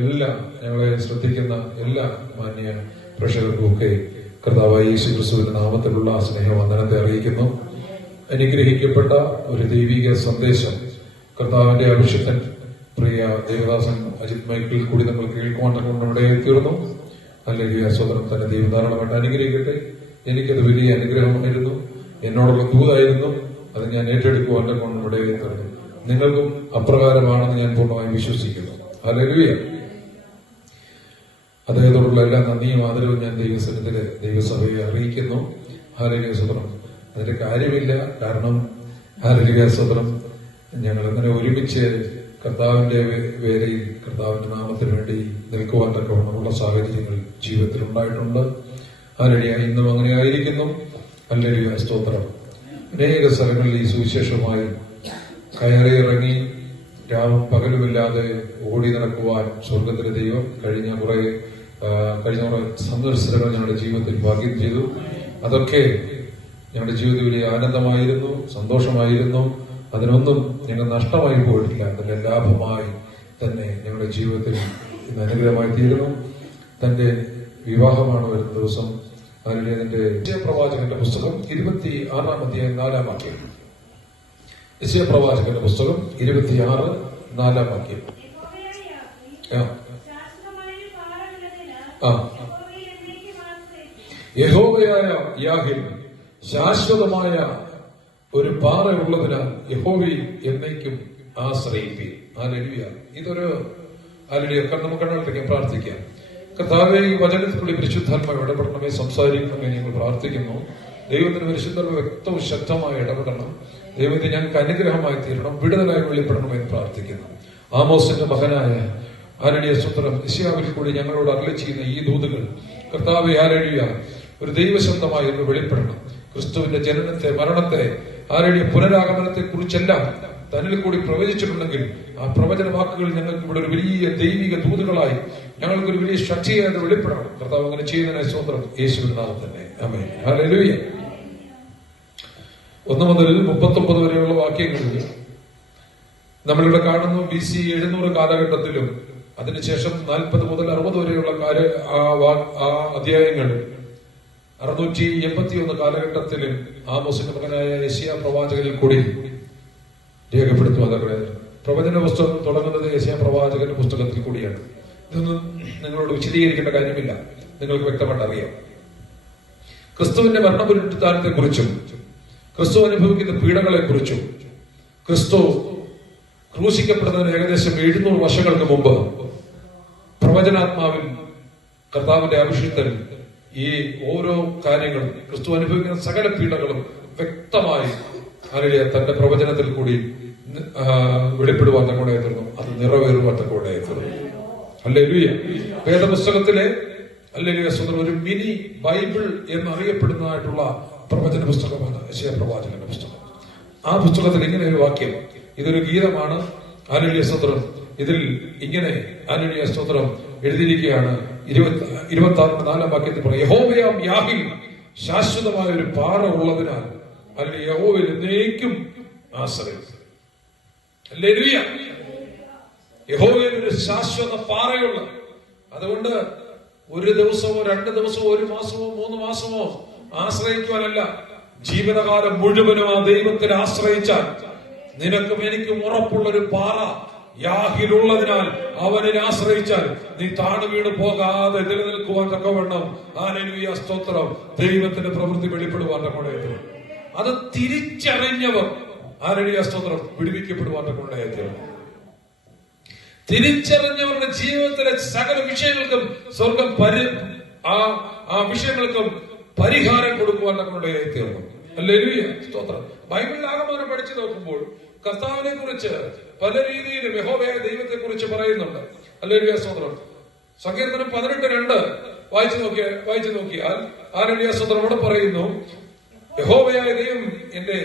എല്ലാ ഞങ്ങളെ ശ്രദ്ധിക്കുന്ന എല്ലാ മാന്യ പ്രേക്ഷകർക്കുമൊക്കെ കർത്താവായ യേശു ക്രിസ്തുവിന്റെ നാമത്തിലുള്ള സ്നേഹവന്ദനത്തെ അറിയിക്കുന്നു. അനുഗ്രഹിക്കപ്പെട്ട ഒരു ദൈവിക സന്ദേശം കർത്താവിന്റെ അഭിഷിക്തൻ പ്രിയ ദേവദാസൻ അജിത് മൈക്കിൾ കൂടി നമ്മൾ കേൾക്കുവാൻ നമ്മുടെ തീർന്നു. അല്ലെങ്കിൽ സ്വതന്ത്രം തന്നെ ദൈവം ധാരാളമായിട്ട് അനുഗ്രഹിക്കട്ടെ. എനിക്കത് വലിയ അനുഗ്രഹമായിരുന്നു, എന്നോടുള്ള ദൂതായിരുന്നു. അത് ഞാൻ ഏറ്റെടുക്കുവാൻ കൊണ്ട് നമ്മുടെ തീർന്നു. നിങ്ങൾക്കും അപ്രകാരമാണെന്ന് ഞാൻ പൂർണ്ണമായും വിശ്വസിക്കുന്നു. ഹല്ലേലൂയ. അദ്ദേഹത്തോടുള്ള എല്ലാ നന്ദിയും ആദരവും ഞാൻ ദൈവസന്നിധിയിലെ ദൈവസഭയെ അറിയിക്കുന്നു. ഹല്ലേലൂയ സ്തോത്രം. അതിന്റെ കാര്യമില്ല, കാരണം ഹല്ലേലൂയ സ്തോത്രം ഞങ്ങൾ അങ്ങനെ ഒരുമിച്ച് കർത്താവിന്റെ വേലയിൽ കർത്താവിന്റെ നാമത്തിന് വേണ്ടി നിൽക്കുവാൻ തക്കവണ്ണമുള്ള സാഹചര്യങ്ങൾ ജീവിതത്തിൽ ഉണ്ടായിട്ടുണ്ട്. ഹല്ലേലൂയ. ഇന്നും അങ്ങനെ ആയിരിക്കുന്നു. ഹല്ലേലൂയ സ്തോത്രം. അനേക സ്ഥലങ്ങളിൽ ഈ സുവിശേഷമായി കയറിയിറങ്ങി രാവും പകലുമില്ലാതെ ഓടി നടക്കുവാൻ സ്വർഗത്തിലെ ദൈവം കഴിഞ്ഞ കുറെ സന്ദർശനങ്ങൾ ഞങ്ങളുടെ ജീവിതത്തിൽ ഭാഗ്യം ചെയ്തു. അതൊക്കെ ഞങ്ങളുടെ ജീവിതത്തിൽ വലിയ ആനന്ദമായിരുന്നു, സന്തോഷമായിരുന്നു. അതിനൊന്നും ഞങ്ങൾ നഷ്ടമായി പോയിട്ടില്ല. അതിന്റെ ലാഭമായി തന്നെ ഞങ്ങളുടെ ജീവിതത്തിൽ ഇന്ന് അനുഗ്രഹമായി തീരുന്നു. തന്റെ വിവാഹമാണ് വരുന്ന ദിവസം. അതിന്റെ യശയ്യാപ്രവാചകന്റെ പുസ്തകം 26-ാം അധ്യായം 4-ാം വാക്യം. യശയ്യാപ്രവാചകന്റെ പുസ്തകം 26-4-ാം വാക്യം. യഹോവയായ യാഹിൽ ശാശ്വതമായ ഒരു പാറയുള്ളതിനാൽ യഹോവയിൽ എന്നേക്കും ആശ്രയിപ്പീൻ. ഹല്ലേലൂയ. ഇതൊരു ഹല്ലേലൂയ. നമുക്ക് കണ്ണുകൾക്കൊക്കെ പ്രാർത്ഥിക്കാം. കർത്താവേ, ഈ വചനത്തിലൂടെ പരിശുദ്ധാത്മാവ് ഇടപെടണമേ, സംസാരിക്കണമേ ഞങ്ങൾ പ്രാർത്ഥിക്കുന്നു. ദൈവത്തിന് പരിശുദ്ധാത്മാവ് വ്യക്തവും ശക്തമായി ഇടപെടണം. ദൈവത്തിന് ഞങ്ങൾക്ക് അനുഗ്രഹമായി തീരണം, വിടുതലായി വെളിപ്പെടണമെന്ന് പ്രാർത്ഥിക്കുന്നു. ആമോസിന്റെ മകനായ ഹല്ലേലൂയ സ്തോത്രം യെശയ്യാവിൽ കൂടി ഞങ്ങളോട് അരുളി ചെയ്യുന്ന ഈ ദൂതുകൾ കർത്താവേ ഹല്ലേലൂയ ഒരു ദൈവശബ്ദമായി ഒന്ന് വെളിപ്പെടണം. ക്രിസ്തുവിന്റെ ജനനത്തെ, മരണത്തെ, ഹല്ലേലൂയ പുനരാഗമനത്തെ കുറിച്ചെല്ലാം തന്നിൽ കൂടി പ്രവചിച്ചിട്ടുണ്ടെങ്കിൽ ആ പ്രവചന വാക്കുകൾ ഞങ്ങൾക്ക് ഇവിടെ ഒരു വലിയ ദൈവിക ദൂതുകളായി ഞങ്ങൾക്കൊരു വലിയ ശക്തിയായി അത് വെളിപ്പെടണം. കർത്താവ് അങ്ങനെ ചെയ്യുന്നതിനെ സ്വന്തം യേശുവിന്റെ നാമത്തിൽ തന്നെ ആമേൻ. ഹല്ലേലൂയ. 1 മുതൽ 39 വരെയുള്ള വാക്യങ്ങളിൽ നമ്മളിവിടെ കാണുന്നു BC 700 കാലഘട്ടത്തിലും അതിനുശേഷം 40 മുതൽ 60 വരെയുള്ള ആ അധ്യായങ്ങൾ 681 കാലഘട്ടത്തിലും ആമോസിന്റെ മകനായ യെശയ്യാ പ്രവാചകനിൽ കൂടി രേഖപ്പെടുത്തുവാൻ പ്രവചന പുസ്തകം തുടങ്ങുന്നത് യെശയ്യാ പ്രവാചകന്റെ പുസ്തകത്തിൽ കൂടിയാണ്. ഇതൊന്നും നിങ്ങളോട് വിശദീകരിക്കേണ്ട കാര്യമില്ല, നിങ്ങൾക്ക് വ്യക്തമായിട്ട് അറിയാം. ക്രിസ്തുവിന്റെ മരണപുനരുത്ഥാനത്തെ കുറിച്ചും ക്രിസ്തു അനുഭവിക്കുന്ന പീഡകളെ കുറിച്ചും ക്രിസ്തു ക്രൂശിക്കപ്പെടുന്നതിന് ഏകദേശം 700 വർഷങ്ങൾക്ക് മുമ്പ് പ്രവചനാത്മാവിൽ കർത്താവിന്റെ അഭിഷിക്തൻ ഈ ഓരോ കാര്യങ്ങളും ക്രിസ്തു അനുഭവിക്കുന്ന സകല പീഡകളും വ്യക്തമായി ഹല്ലേലൂയ തന്റെ പ്രവചനത്തിൽ കൂടി വെളിപ്പെടുവാൻ തക്കോടെ തീർന്നു. അത് നിറവേറുവാൻ തക്കോടെ തീർന്നു. ഹല്ലേലൂയ. വേദപുസ്തകത്തിലെ ഹല്ലേലൂയ സ്വന്തം ഒരു മിനി ബൈബിൾ എന്നറിയപ്പെടുന്നതായിട്ടുള്ള പ്രവചന പുസ്തകമാണ് യെശയ്യാ പ്രവാചകന്റെ പുസ്തകം. ആ പുസ്തകത്തിൽ ഇങ്ങനെ ഒരു വാക്യം, ഇതൊരു ഗീതമാണ്. ഹല്ലേലൂയ സ്തോത്രം. ഇതിൽ ഇങ്ങനെ ഹല്ലേലൂയ സ്തോത്രം എഴുതിയിരിക്കുകയാണ്. 26-4-ാം വാക്യത്തിൽ പറയും, യഹോവയാം യാഹിൽ ശാശ്വതമായ ഒരു പാറ ഉള്ളതിനാൽ അല്ലെങ്കിൽ യഹോവയിൽ എന്നേക്കും ആശ്രയിക്കും. ഹല്ലേലൂയ. യഹോവയിൽ ഒരു ശാശ്വത പാറയുള്ള, അതുകൊണ്ട് ഒരു ദിവസമോ 2 ദിവസമോ 1 മാസമോ 3 മാസമോ ആശ്രയിക്കുവാനല്ല, ജീവിതകാലം മുഴുവനും ആ ദൈവത്തിൽ ആശ്രയിച്ചാൽ നിനക്കും എനിക്കും ഉറപ്പുള്ളൊരു പാറ യാഹിലുള്ളതിനാൽ അവനിൽ ആശ്രയിച്ചാൽ നീ താണു വീണ് പോകാതെ നിലനിൽക്കുവാൻ തക്കവണ്ണം ഹല്ലേലൂയ സ്തോത്രം ദൈവത്തിന്റെ പ്രവൃത്തി വെളിപ്പെടുവാൻ തക്കവണ്ണം അത് തിരിച്ചറിഞ്ഞവർ ഹല്ലേലൂയ സ്തോത്രം വിടുവിക്കപ്പെടുവാൻ തക്കവണ്ണം തിരിച്ചറിഞ്ഞവരുടെ ജീവിതത്തിലെ സകല വിഷയങ്ങൾക്കും സ്വർഗം ആ വിഷയങ്ങൾക്കും പരിഹാരം കൊടുക്കുവാൻ തക്കവണ്ണം തീർന്നു. ഹല്ലേലൂയ സ്തോത്രം. ബൈബിളിലാകമാനം പഠിച്ചു നോക്കുമ്പോൾ കർത്താവിനെ കുറിച്ച് പല രീതിയിലും യഹോവയായ ദൈവത്തെ കുറിച്ച് പറയുന്നുണ്ട്. ഹല്ലേലൂയ സ്തോത്രം. സങ്കീർത്തനം 18:2 വായിച്ചു നോക്കിയാൽ ഹല്ലേലൂയ സ്തോത്രം അവിടെ പറയുന്നു, യഹോവയായ ദൈവം എന്റെ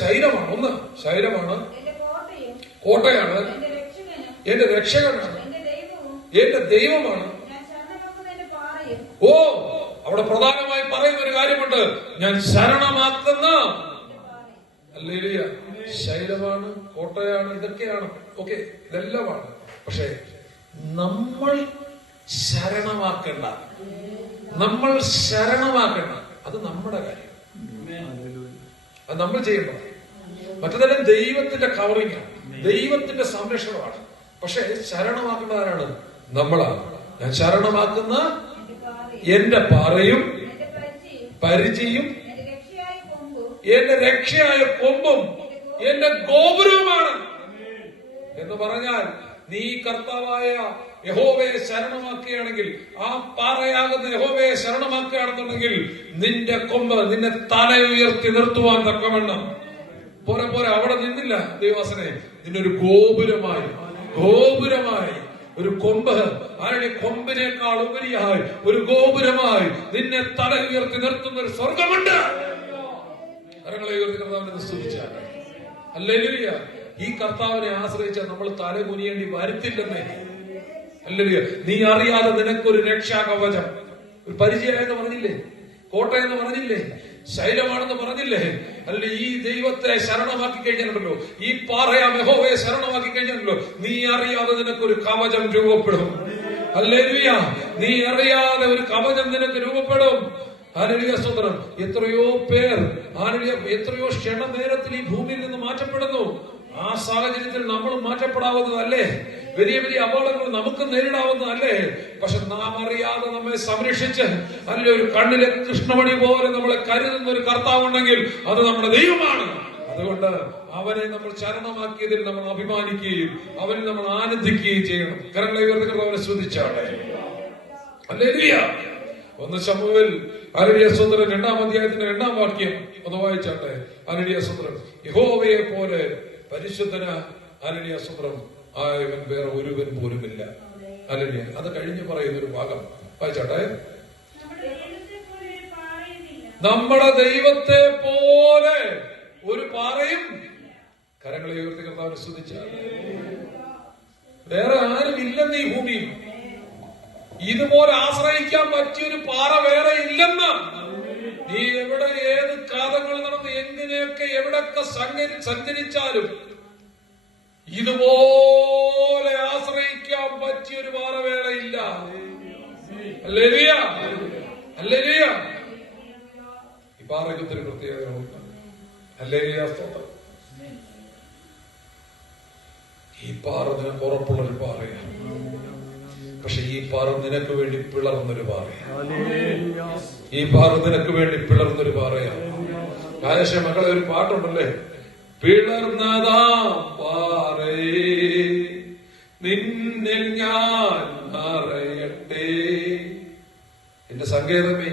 ശൈലമാണ്. ഒന്ന് ശൈലമാണ്, കോട്ടയാണ്, എന്റെ രക്ഷകനാണ്, എന്റെ ദൈവമാണ്. ഓ, അവിടെ പ്രധാനമായി പറയുന്ന ഒരു കാര്യമുണ്ട്, ഞാൻ ശരണമാക്കുന്ന ഹല്ലേലൂയ ശൈലമാണ്, കോട്ടയാണ്, ഇതൊക്കെയാണ്. ഓക്കെ, ഇതെല്ലാമാണ്. പക്ഷെ നമ്മൾ ശരണമാക്കേണ്ട അത് നമ്മുടെ കാര്യം, അത് നമ്മൾ ചെയ്യേണ്ടത്. മറ്റേതെല്ലാം ദൈവത്തിന്റെ കവറിങ്ങാണ്, ദൈവത്തിന്റെ സംരക്ഷണമാണ്. പക്ഷെ ശരണമാക്കേണ്ട ആരാണ്? നമ്മളാണ്. ഞാൻ ശരണമാക്കുന്ന എന്റെ പാറയും പരിചയും എന്റെ രക്ഷയായ കൊമ്പും എന്റെ ഗോപുരവുമാണ് എന്ന് പറഞ്ഞാൽ, നീ കർത്താവായ യഹോവയെ ശരണമാക്കുകയാണെങ്കിൽ, ആ പാറയാകുന്ന യഹോവയെ ശരണമാക്കുകയാണെന്നുണ്ടെങ്കിൽ, നിന്റെ കൊമ്പ് നിന്നെ തല ഉയർത്തി നിർത്തുവാൻ തക്കവണ്ണം പോരെ അവിടെ നിന്നില്ല ദൈവവാസനെ, നിന്നൊരു ഗോപുരമായി ഒരു കൊമ്പ്, ആരുടെ കൊമ്പിനേക്കാൾ ഉപരിയായി ഒരു ഗോപുരമായി നിന്നെ തല ഉയർത്തി നിർത്തുന്ന ഒരു സ്വർഗമുണ്ട്. കരങ്ങളെ ഉയർത്തി കർത്താവിനെ സ്തുതിച്ചാൽ ഹല്ലേലൂയ. ഈ കർത്താവിനെ ആശ്രയിച്ചാൽ നമ്മൾ തല കുനിയേണ്ടി വരത്തില്ലെന്നേ. ഹല്ലേലൂയ. നീ അറിയാതെ നിനക്കൊരു രക്ഷാകവചം, ഒരു പരിചയമായെന്ന് പറഞ്ഞില്ലേ, കോട്ടയെന്ന് പറഞ്ഞില്ലേ, ശൈലമാണെന്ന് പറഞ്ഞില്ലേ, അല്ല ഈ ദൈവത്തെ ശരണമാക്കി കഴിഞ്ഞാലുണ്ടല്ലോ, ഈ പാറയാം യഹോവയെ ശരണമാക്കി കഴിഞ്ഞാലുണ്ടല്ലോ, നീ അറിയാതെ നിനക്കൊരു കവചം രൂപപ്പെടും. ഹല്ലേലൂയ. നീ അറിയാതെ ഒരു കവചം നിനക്ക് രൂപപ്പെടും. ഹല്ലേലൂയ, സ്തോത്രം. എത്രയോ പേർ എത്രയോ ക്ഷണനേരത്തിൽ ഈ ഭൂമിയിൽ നിന്ന് മാറ്റപ്പെടുന്നു. ആ സാഹചര്യത്തിൽ നമ്മൾ മാറ്റപ്പെടാവുന്നതല്ലേ? വലിയ അപകടങ്ങൾ നമുക്ക് നേരിടാവുന്നതല്ലേ? പക്ഷെ നാം അറിയാതെ നമ്മെ സംരക്ഷിച്ച് അല്ലെ ഒരു കണ്ണിലെ കൃഷ്ണമണി പോലെ നമ്മളെ കരുതുന്ന ഒരു കർത്താവുണ്ടെങ്കിൽ അത് നമ്മുടെ ദൈവമാണ്. അതുകൊണ്ട് അവനെ നമ്മൾ ശരണമാക്കിയതിൽ നമ്മൾ അഭിമാനിക്കുകയും അവനിൽ നമ്മൾ ആനന്ദിക്കുകയും ചെയ്യണം. കരങ്ങളെ ഉയർത്തി അവനെ ശ്രദ്ധിച്ചാട്ടെ. ഹല്ലേലൂയ. 1 ശമൂവേൽ ഹല്ലേലൂയ സ്തോത്രം 2-ാം അധ്യായത്തിന്റെ 2-ാം വാക്യം ഒന്ന് വായിച്ചാട്ടെ. ഹല്ലേലൂയ സ്തോത്രം. യഹോവയെ പോലെ പരിശുദ്ധന ഹല്ലേലൂയ സ്തോത്രം ആയവൻ വേറെ ഒരുവൻ പോലുമില്ല. ഹല്ലേലൂയ. അത് കഴിഞ്ഞ് പറയുന്ന ഒരു ഭാഗം വായിച്ചാട്ടെ. നമ്മുടെ ദൈവത്തെ പോലെ ഒരു പാറയും. കരങ്ങളെ ഉയർത്തി കർത്താവിനെ സ്തുതിച്ചാൽ വേറെ ആരും ഇല്ലെന്ന് ഈ ഭൂമിയിൽ. ഇതുപോലെ ആശ്രയിക്കാൻ പറ്റിയൊരു പാറ വേറെ ഇല്ലെന്ന്. നീ എവിടെ ഏത് കാതങ്ങൾ നടന്ന് എങ്ങനെയൊക്കെ എവിടെയൊക്കെ സഞ്ചരിച്ചാലും ഇതുപോലെ ആശ്രയിക്കാൻ പറ്റിയൊരു പാറ വേറെ ഇല്ല. Hallelujah, hallelujah. ഈ പാറയ്ക്ക് ഒത്തിരി പ്രത്യേകതകളുണ്ട്. ഹല്ലേലൂയ, സ്തോത്രം. ഈ പാറ നിനക്ക് ഉറപ്പുള്ളൊരു പാറയാണ്. പക്ഷെ ഈ പാറ നിനക്ക് വേണ്ടി പിളർന്നൊരു പാറയാണ്. ഈ പാറ നിനക്ക് വേണ്ടി പിളർന്നൊരു പാറയാണ്. കായശ മകളെ ഒരു പാട്ടുണ്ടല്ലേ, പിളർന്നതാ പാറേ നിന്നിൽ ഞാൻ അറിയട്ടെ എന്റെ സങ്കേതമേ.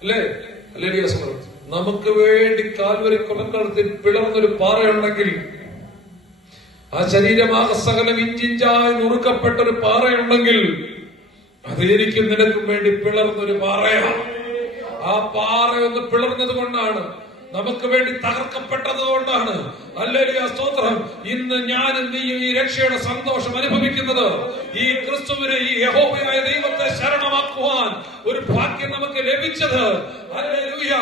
അല്ലേ? അല്ലേ? നമുക്ക് വേണ്ടി കാൽവരി കൊലക്കളത്തിൽ പിളർന്നൊരു പാറയുണ്ടെങ്കിൽ, ആ ശരീരമാകസകലം ഇഞ്ചിഞ്ചായി നുറുക്കപ്പെട്ടൊരു പാറയുണ്ടെങ്കിൽ, അത് എനിക്കും നിനക്കും വേണ്ടി പിളർന്നൊരു പാറയാണ്. ആ പാറ ഒന്ന് പിളർന്നത് കൊണ്ടാണ്, നമുക്ക് വേണ്ടി തകർക്കപ്പെട്ടത് കൊണ്ടാണ്. ഹല്ലേലൂയ, സ്തോത്രം. ഇന്ന് ഞാനും നീയും ഈ രക്ഷയുടെ സന്തോഷം അനുഭവിക്കുന്നത്. ഈ ക്രിസ്തുവിനെ, ഈ യഹോവയായ ദൈവത്തെ ശരണമാക്കുവാൻ ഒരു ഭാഗ്യം നമുക്ക് ലഭിച്ചത്. ഹല്ലേലൂയ.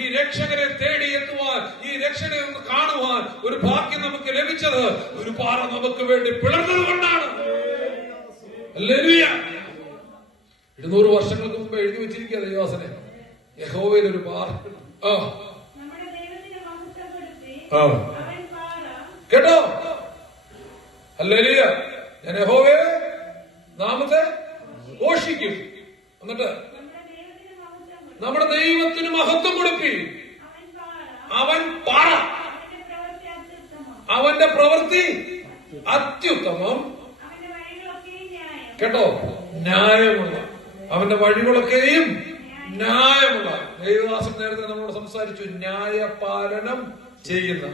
ഈ രക്ഷകനെ തേടി എത്തുവാൻ, ഈ രക്ഷകനെ ഒന്ന് കാണുവാൻ ഒരു ഭാഗ്യം നമുക്ക് ലഭിച്ചത് ഒരു പാറ നമുക്ക് വേണ്ടി പിളർന്നത് കൊണ്ടാണ്. ഹല്ലേലൂയ. 200 വർഷങ്ങൾക്ക് മുമ്പ് എഴുതി വെച്ചിരിക്കുക ദൈവദാസനെ, യഹോവയിൽ ഒരു പാറ. കേട്ടോ? ഹല്ലേലൂയ. ഞാൻ യഹോവയെ നാമത്തെ ഘോഷിക്കും. എന്നിട്ട് നമ്മുടെ ദൈവത്തിന് മഹത്വം കൊടുപ്പി. അവൻ പാറ, അവന്റെ പ്രവൃത്തി അത്യുത്തമം. കേട്ടോ? ന്യായമുള്ള, അവന്റെ വഴികളൊക്കെയും ന്യായമുള്ള. ദൈവദാസൻ നേരത്തെ നമ്മളോട് സംസാരിച്ചു, ന്യായപാലനം ചെയ്യുന്ന.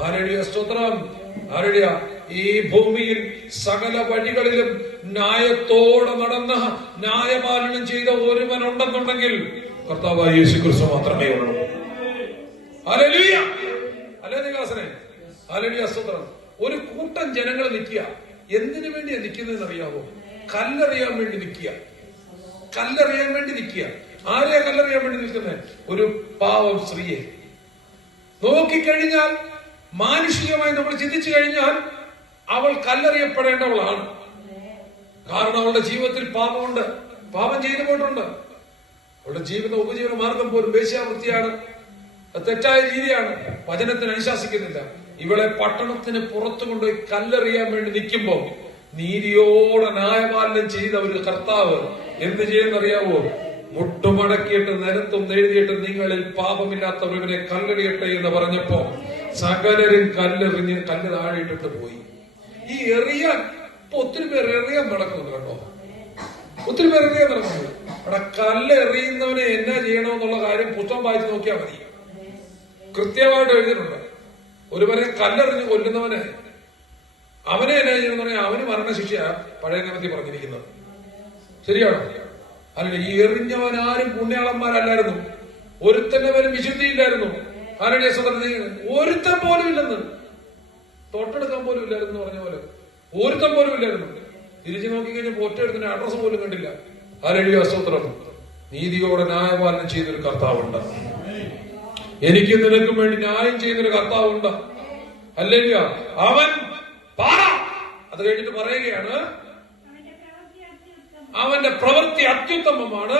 ഹല്ലേലൂയ, സ്തോത്രം. ഹല്ലേലൂയ. ഈ ഭൂമിയിൽ സകല വഴികളിലും ന്യായത്തോടെ നടന്ന് ന്യായപാലനം ചെയ്ത ഒരുവനുണ്ടെന്നുണ്ടെങ്കിൽ കർത്താവായ യേശുക്രിസ്തു മാത്രമേ ഉള്ളൂ. ഹല്ലേലൂയ. ഹല്ലേലൂയ, ഹല്ലേലൂയ, സ്തോത്രം. ഒരു കൂട്ടം ജനങ്ങൾ നിൽക്കുക. എന്തിനു വേണ്ടിയാ നിൽക്കുന്നതെന്ന് അറിയാവോ? കല്ലെറിയാൻ വേണ്ടി നിൽക്കുക. കല്ലെറിയാൻ വേണ്ടി നിൽക്കുക. ആരെയാ കല്ലെറിയാൻ വേണ്ടി നിൽക്കുന്നത്? ഒരു പാവം സ്ത്രീയെ. നോക്കിക്കഴിഞ്ഞാൽ, മാനുഷികമായി നമ്മൾ ചിന്തിച്ചു കഴിഞ്ഞാൽ അവൾ കല്ലെറിയപ്പെടേണ്ടവളാണ്. കാരണം അവളുടെ ജീവിതത്തിൽ പാപമുണ്ട്, പാപം ചെയ്തു പോയിട്ടുണ്ട്. അവളുടെ ഉപജീവന മാർഗം പോലും വേശ്യാവൃത്തിയാണ്, തെറ്റായ രീതിയാണ്, വചനത്തിന് അനുശാസിക്കുന്നില്ല. ഇവളെ പട്ടണത്തിന് പുറത്തു കൊണ്ടുപോയി കല്ലെറിയാൻ വേണ്ടി നിൽക്കുമ്പോ നീതിയോടെ ന്യായപാലനം ചെയ്ത ഒരു കർത്താവ് എന്ത് ചെയ്യുന്നറിയാവോ? മുട്ടുമടക്കിയിട്ട് നിലത്തും എഴുതിയിട്ട് നിങ്ങളിൽ പാപമില്ലാത്തവരെ കല്ലെറിയട്ടെ എന്ന് പറഞ്ഞപ്പോ സകലരും കല്ലെറിഞ്ഞ് കല്ല് താഴെ ഇട്ടിട്ട് പോയി. ഈ എറിയാൻ ഇപ്പൊ ഒത്തിരി പേർ എറിയാൻ നടക്കുന്നു കേട്ടോ, ഒത്തിരി പേർ എറിയാൻ നടക്കുന്നു. അവിടെ കല്ല് എറിയുന്നവനെ എന്നാ ചെയ്യണമെന്നുള്ള കാര്യം പുസ്തകം വായിച്ച് നോക്കിയാൽ മതി, കൃത്യമായിട്ട് എഴുതിയിട്ടുണ്ട്. ഒരുവരെ കല്ലെറിഞ്ഞ് കൊല്ലുന്നവനെ അവനെ എന്നാ ചെയ്യണമെന്ന് പറഞ്ഞാൽ അവന് മരണശിക്ഷ പഴയ നിയമത്തിൽ പറഞ്ഞിരിക്കുന്നത്. ശരിയാണോ? അല്ല, ഈ എറിഞ്ഞവനാരും പുണ്യാളന്മാരല്ലായിരുന്നു, ഒരുത്തന്റെ പേരും വിശുദ്ധിയില്ലായിരുന്നു. ആരുടെ സ്വതന്ത്രം ഒരുത്തൻ പോലും ഇല്ലെന്ന്, തൊട്ടെടുക്കാൻ പോലും ഇല്ലായിരുന്നു പറഞ്ഞ പോലെ ഒരുത്തൻ പോലും ഇല്ലായിരുന്നു. തിരിച്ചു നോക്കിക്കഴിഞ്ഞാൽ ഒറ്റയെടുത്തിന് അഡ്രസ് പോലും കണ്ടില്ല. ആരുടെ സ്തോത്രം! നീതിയോടെ ന്യായപാലനം ചെയ്തൊരു കർത്താവുണ്ട്. എനിക്ക് നിനക്കും വേണ്ടി ന്യായം ചെയ്യുന്നൊരു കർത്താവുണ്ട്. ഹല്ലേലൂയ. അവൻ പാറ. അത് കഴിഞ്ഞിട്ട് പറയുകയാണ്, അവന്റെ പ്രവൃത്തി അത്യുത്തമമാണ്,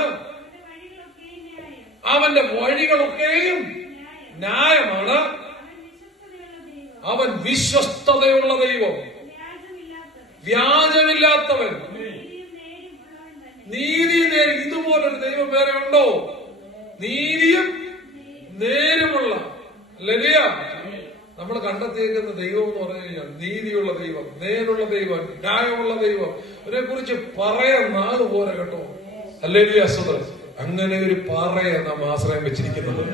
അവന്റെ വഴികളൊക്കെയും ന്യായമാണ്, അവൻ വിശ്വസ്തതയുള്ള ദൈവം, വ്യാജമില്ലാത്തവൻ, നീതി നേരും. ഇതുപോലൊരു ദൈവം വേറെ ഉണ്ടോ? നീതിയും നേരുമുള്ള. ഹല്ലേലൂയ. നമ്മൾ കണ്ടെത്തിയേക്കുന്ന ദൈവം എന്ന് പറഞ്ഞു കഴിഞ്ഞാൽ നീതിയുള്ള ദൈവം, നേരുള്ള ദൈവം, ന്യായമുള്ള ദൈവം. ഇതിനെ കുറിച്ച് പറയാൻ നാള് പോലെ കേട്ടോ. ഹല്ലേലൂയ. സ്തോത്രം. അങ്ങനെ ഒരു പാറയെ നാം ആശ്രയം വെച്ചിരിക്കുന്നത്,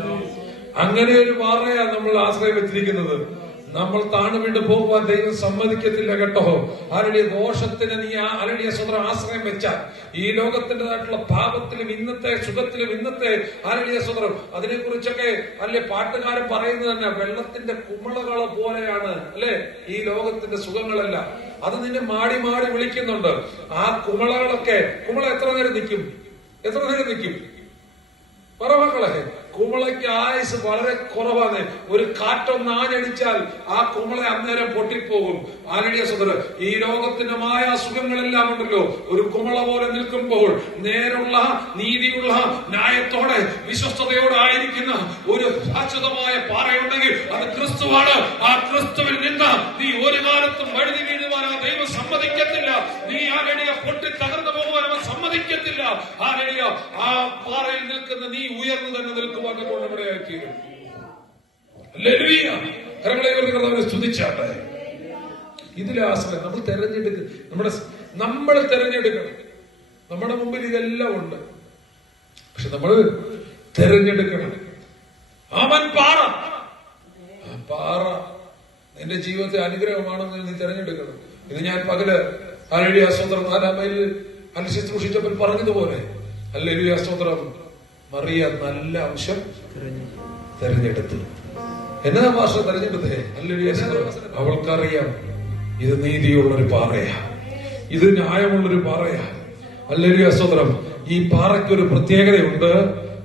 അങ്ങനെ ഒരു പാറയാ നമ്മൾ ആശ്രയം വെച്ചിരിക്കുന്നത്. നമ്മൾ താണു വീണ്ടും പോകുവാൻ ദൈവം സമ്മതിക്കത്തില്ല കേട്ടോ. ആരുടെ ദോഷത്തിന് നീ ആരുടെ സ്വന്തം ആശ്രയം വെച്ചാൽ ഈ ലോകത്തിൻ്റെതായിട്ടുള്ള പാപത്തിലും ഇന്നത്തെ സുഖത്തിലും ഇന്നത്തെ ആരുടെ സ്വന്തം അതിനെ കുറിച്ചൊക്കെ അല്ലെ പാട്ടുകാരൻ പറയുന്നത് തന്നെ വെള്ളത്തിന്റെ കുമളകളെ പോലെയാണ് അല്ലെ ഈ ലോകത്തിന്റെ സുഖങ്ങളെല്ലാം. അത് നിന്നെ മാടി മാടി വിളിക്കുന്നുണ്ട്. ആ കുമളകളൊക്കെ, കുമള എത്ര നേരം നിൽക്കും? എത്ര നേരം നിൽക്കും? പറമക്കളെ, കുമളയ്ക്ക് ആയുസ് വളരെ കുറവാണ്. ഒരു കാറ്റൊന്ന് ആഞ്ഞടിച്ചാൽ ആ കുമള അന്നേരം പൊട്ടിപ്പോകും. ആരുടെ സ്വതന്ത്ര ഈ ലോകത്തിന്റെ മായ സുഖങ്ങളെല്ലാം ഉണ്ടല്ലോ, ഒരു കുമള പോലെ നിൽക്കുമ്പോൾ നേരുള്ള നീതിയുള്ള ന്യായത്തോടെ വിശ്വസ്തയോടെ ആയിരിക്കുന്ന ഒരു ശാശ്വതമായ പാറയുണ്ടെങ്കിൽ അത് ക്രിസ്തുവാണ്. ആ ക്രിസ്തുവിൽ നിന്ന് നീ ഒരു കാലത്തും വഴുതി വീഴുവാൻ ആ ദൈവം സമ്മതിക്കത്തില്ല. നീ ആരുടെ പൊട്ടി തകർന്നു പോകുവാൻ അവൻ സമ്മതിക്കത്തില്ല. ആരുടെ ആ പാറയിൽ നിൽക്കുന്ന നീ ഉയർന്നു തന്നെ നിൽക്കുവാൻ ഇടയാക്കിയിരുന്നു. കരങ്ങളെ സ്തുതിച്ചാട്ടെ. ഇതിലെ ആശ്രയം നമ്മൾ തെരഞ്ഞെടുക്കണം. നമ്മുടെ മുമ്പിൽ ഇതെല്ലാം ഉണ്ട്, പക്ഷെ നമ്മൾ തെരഞ്ഞെടുക്കണം. അവൻ പാറ, ആ പാറ നിന്റെ ജീവിതത്തെ അനുഗ്രഹമാണെന്ന് നീ തെരഞ്ഞെടുക്കണം. ഇത് ഞാൻ പകല് ഹല്ലേലൂയ സ്തോത്രം 4 മൈലിൽ ശുശ്രൂഷിച്ചപ്പോൾ പറഞ്ഞതുപോലെ ഹല്ലേലൂയ സ്തോത്രം മറിയ നല്ല അംശം തെരഞ്ഞെടുത്തു. എന്നതാ ഭാഷ തെരഞ്ഞെടുത്തേ? ഹല്ലേലൂയ സ്തോത്രം. അവൾക്കറിയാം ഇത് നീതിയുള്ളൊരു പാറയാ, ഇത് ന്യായമുള്ളൊരു പാറയാ. ഹല്ലേലൂയ സ്തോത്രം. ഈ പാറയ്ക്കൊരു പ്രത്യേകതയുണ്ട്.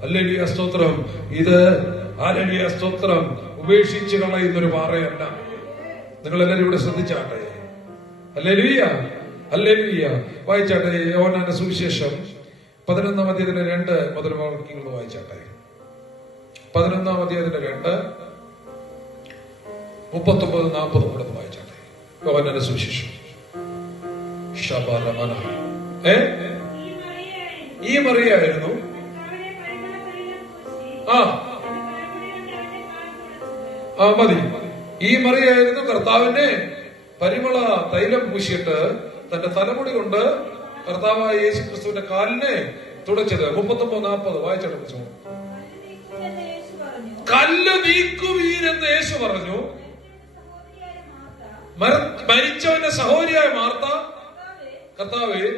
ഹല്ലേലൂയ സ്തോത്രം. ഇത് ഹല്ലേലൂയ സ്തോത്രം ഉപേക്ഷിച്ച് കളയുന്നൊരു പാറയല്ല. നിങ്ങൾ എല്ലാവരും ഇവിടെ ശ്രദ്ധിച്ചാട്ടെ. Hallelujah, hallelujah. വായിച്ചാട്ടെ യോഹന്നാന്റെ സുവിശേഷം 11-ാം അധ്യായത്തിന്റെ 2 മുതൽ വാക്യങ്ങൾ വായിച്ചാട്ടെ. 11-ാം അധ്യായത്തിന്റെ 2, 39, 40 കൂടെ വായിച്ചാട്ടെ. യോഹന്നാന്റെ സുവിശേഷം. ഈ മറിയായിരുന്നു മതി. ഈ മറിയായിരുന്നു കർത്താവിന്റെ പരിമള തൈലം പൂശിയിട്ട് തന്റെ തലമുടി കൊണ്ട് കർത്താവായ യേശു ക്രിസ്തുവിന്റെ കാലിനെ തുടച്ചത്. 39-40 വായിച്ചെടുത്തു. കല്ല് നീക്കുവീരെന്ന് യേശു പറഞ്ഞു. മരിച്ചവന്റെ സഹോദരിയായ മാർത്ത കർത്താവേ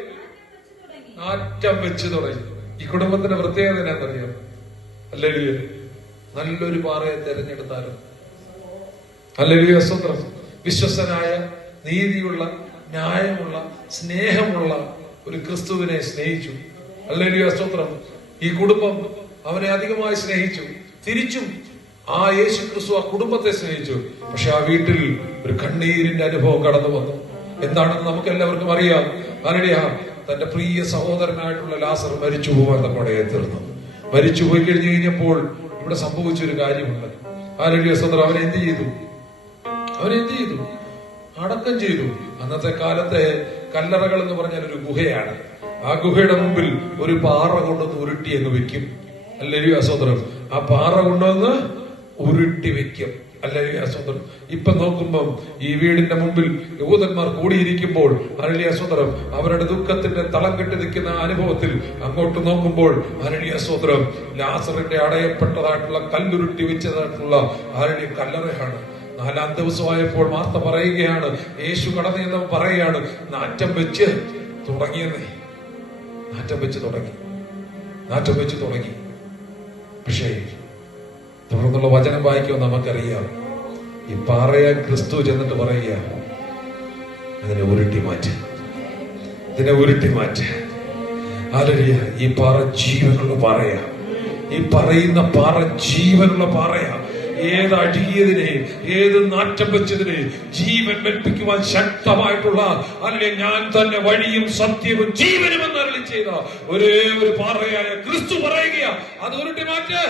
നാറ്റം വെച്ച് തുടങ്ങി. ഈ കുടുംബത്തിന്റെ പ്രത്യേകത എന്നാന്നറിയാം? ഹല്ലേലൂയ. നല്ലൊരു പാറയെ തെരഞ്ഞെടുത്താലും ഹല്ലേലൂയ സ്തോത്രം. വിശ്വസ്തനായ, നീതിയുള്ള, ന്യായമുള്ള, സ്നേഹമുള്ള ഒരു ക്രിസ്തുവിനെ സ്നേഹിച്ചു. ഹല്ലേലൂയ സ്തോത്രം. ഈ കുടുംബം അവനെ അധികമായി സ്നേഹിച്ചു. തിരിച്ചും ആ യേശു ക്രിസ്തു ആ കുടുംബത്തെ സ്നേഹിച്ചു. പക്ഷെ ആ വീട്ടിൽ ഒരു കണ്ണീരിന്റെ അനുഭവം കടന്നു വന്നു. എന്താണെന്ന് നമുക്ക് എല്ലാവർക്കും അറിയാം. ഹല്ലേലൂയ, തന്റെ പ്രിയ സഹോദരനായിട്ടുള്ള ലാസർ മരിച്ചു പോകാൻ തക്കോടെ തീർന്നു. മരിച്ചു പോയി കഴിഞ്ഞപ്പോൾ ഇവിടെ സംഭവിച്ചൊരു കാര്യമുണ്ട്. ഹല്ലേലൂയ, സ്വതന്ത്രം. അവനെന്ത് ചെയ്തു? അടക്കം ചെയ്തു. അന്നത്തെ കാലത്തെ കല്ലറകൾ എന്ന് പറഞ്ഞാൽ ഒരു ഗുഹയാണ്. ആ ഗുഹയുടെ മുമ്പിൽ ഒരു പാറ കൊണ്ടുവന്ന് ഉരുട്ടി അങ്ങ് വെക്കും. ഹല്ലേലൂയ, സ്വതന്ത്രം. ആ പാറ കൊണ്ടുവന്ന് ഉരുട്ടി വെക്കും. ഹല്ലേലൂയ, സ്വതന്ത്രം. ഇപ്പൊ നോക്കുമ്പം ഈ വീടിന്റെ മുമ്പിൽ യഹൂദന്മാർ കൂടിയിരിക്കുമ്പോൾ, ഹല്ലേലൂയ, സ്വതന്ത്രം, അവരുടെ ദുഃഖത്തിന്റെ തളം കെട്ടി നിൽക്കുന്ന അനുഭവത്തിൽ അങ്ങോട്ട് നോക്കുമ്പോൾ, ഹല്ലേലൂയ, സ്വതന്ത്രം, ലാസറിന്റെ അടയപ്പെട്ടതായിട്ടുള്ള കല്ലുരുട്ടി വെച്ചതായിട്ടുള്ള ഹല്ലേലൂയ കല്ലറയാണ്. 4-ാം ദിവസമായപ്പോൾ മാർത്ത പറയുകയാണ്, യേശു കടന്നു പറയുകയാണ്, നാറ്റം വെച്ച് തുടങ്ങി. പക്ഷേ തുടർന്നുള്ള വചനം വായിക്കുമ്പോൾ നമുക്കറിയാം, ഈ പാറയെ ക്രിസ്തു ചെന്നിട്ട് പറയുക, ഇതിനെ ഉരുട്ടി മാറ്റ്. ഹല്ലേലൂയ. ഈ പാറ ജീവനുള്ള പാറയാ. ഈ പറയുന്ന പാറ ജീവനുള്ള പാറയാ. ഏത് അടിയതിനെയും ഏത് നാറ്റം വെച്ചതിനെയും ജീവൻ വെൽപ്പിക്കുവാൻ ശക്തമായിട്ടുള്ള, അല്ലെങ്കിൽ ഞാൻ തന്നെ വഴിയും സത്യവും ജീവനും എന്ന് അരുളി ചെയ്ത ഒരേ ഒരു പാറയായ ക്രിസ്തു പറയുക, അത് ഉരുട്ടി മാറ്റ്.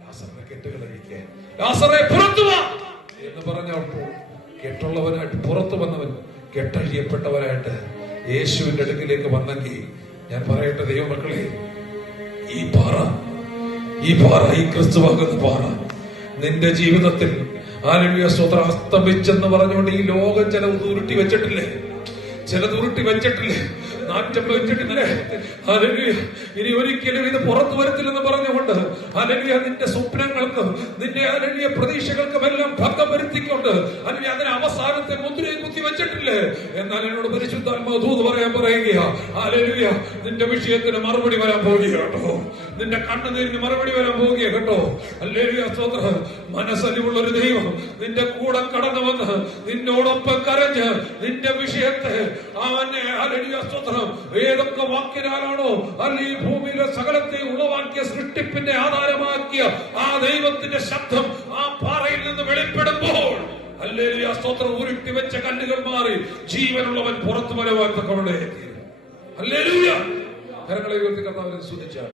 ലാസറിനെ കെട്ടുകളഴിക്കുക, ലാസറെ പുറത്തു വാ എന്ന് പറഞ്ഞപ്പോൾ കെട്ടുള്ളവനായിട്ട് പുറത്തു വന്നവൻ കെട്ടഴിയപ്പെട്ടവനായിട്ട് യേശുവിന്റെ അടുക്കിലേക്ക് വന്നെങ്കിൽ, ഞാൻ പറയട്ടെ ദൈവമക്കളെ, ഈ പാറ, ഈ ക്രിസ്തുവാകുന്ന പാറ നിന്റെ ജീവിതത്തിൽ ഹല്ലേലൂയ സ്വതന്ത്രം അസ്തമിച്ചെന്ന് പറഞ്ഞുകൊണ്ട് ഈ ലോകം ചിലത് ഉരുട്ടി വെച്ചിട്ടില്ലേ? നാറ്റം വെച്ചിട്ടില്ലേ? ഹല്ലേലൂയ. ഇനി ഒരിക്കലും ഇത് പുറത്തു വരത്തില്ലെന്ന് പറഞ്ഞുകൊണ്ട്, ഹല്ലേലൂയ, നിന്റെ സ്വപ്നങ്ങൾക്കും നിന്റെ ഹല്ലേലൂയ പ്രതീക്ഷകൾക്കും എല്ലാം ഭംഗം വരുത്തിക്കൊണ്ട്, ഹല്ലേലൂയ, അതിന് അവസാനത്തെ മുദ്രയെ കുത്തി വെച്ചിട്ടില്ലേ? എന്നാൽ എന്നോട് പരിശുദ്ധാത്മാവ് ദൂത് പറയുക, ഹല്ലേലൂയ, നിന്റെ വിഷയത്തിന് മറുപടി വരാൻ പോവുകയാണ് കേട്ടോ. നിന്റെ കണ്ണുനീരിന് മറുപടി വരാൻ പോവുകയാണ് കേട്ടോ. ഹല്ലേലൂയ, സ്തോത്രം. മനസ്സലിവുള്ള ഒരു ദൈവം നിന്റെ കൂടെ കടന്നു വന്ന് നിന്നോടൊപ്പം കരഞ്ഞ് നിന്റെ വിഷയത്തെ അവനെ, ഹല്ലേലൂയ, സ്തോത്രം, ഏതൊക്കെ വാക്കിനാലാണോ ഈ ഭൂമിയിലെ സകലത്തെ ഉളവാക്കിയ സൃഷ്ടിപ്പിന്റെ ആധാരമാക്കിയ ആ ദൈവത്തിന്റെ ശബ്ദം ആ പാറയിൽ നിന്ന് വെളിപ്പെടുമ്പോൾ, ഹല്ലേലൂയ, സ്തോത്രം, ഉരുട്ടി വെച്ച കല്ലുകൾ മാറി ജീവനുള്ളവൻ പുറത്തു വരുവാൻ തക്കവണ്ണം. ഹല്ലേലൂയ. കരങ്ങളെ ഉയർത്തി കർത്താവിനെ സ്തുതിച്ചാൽ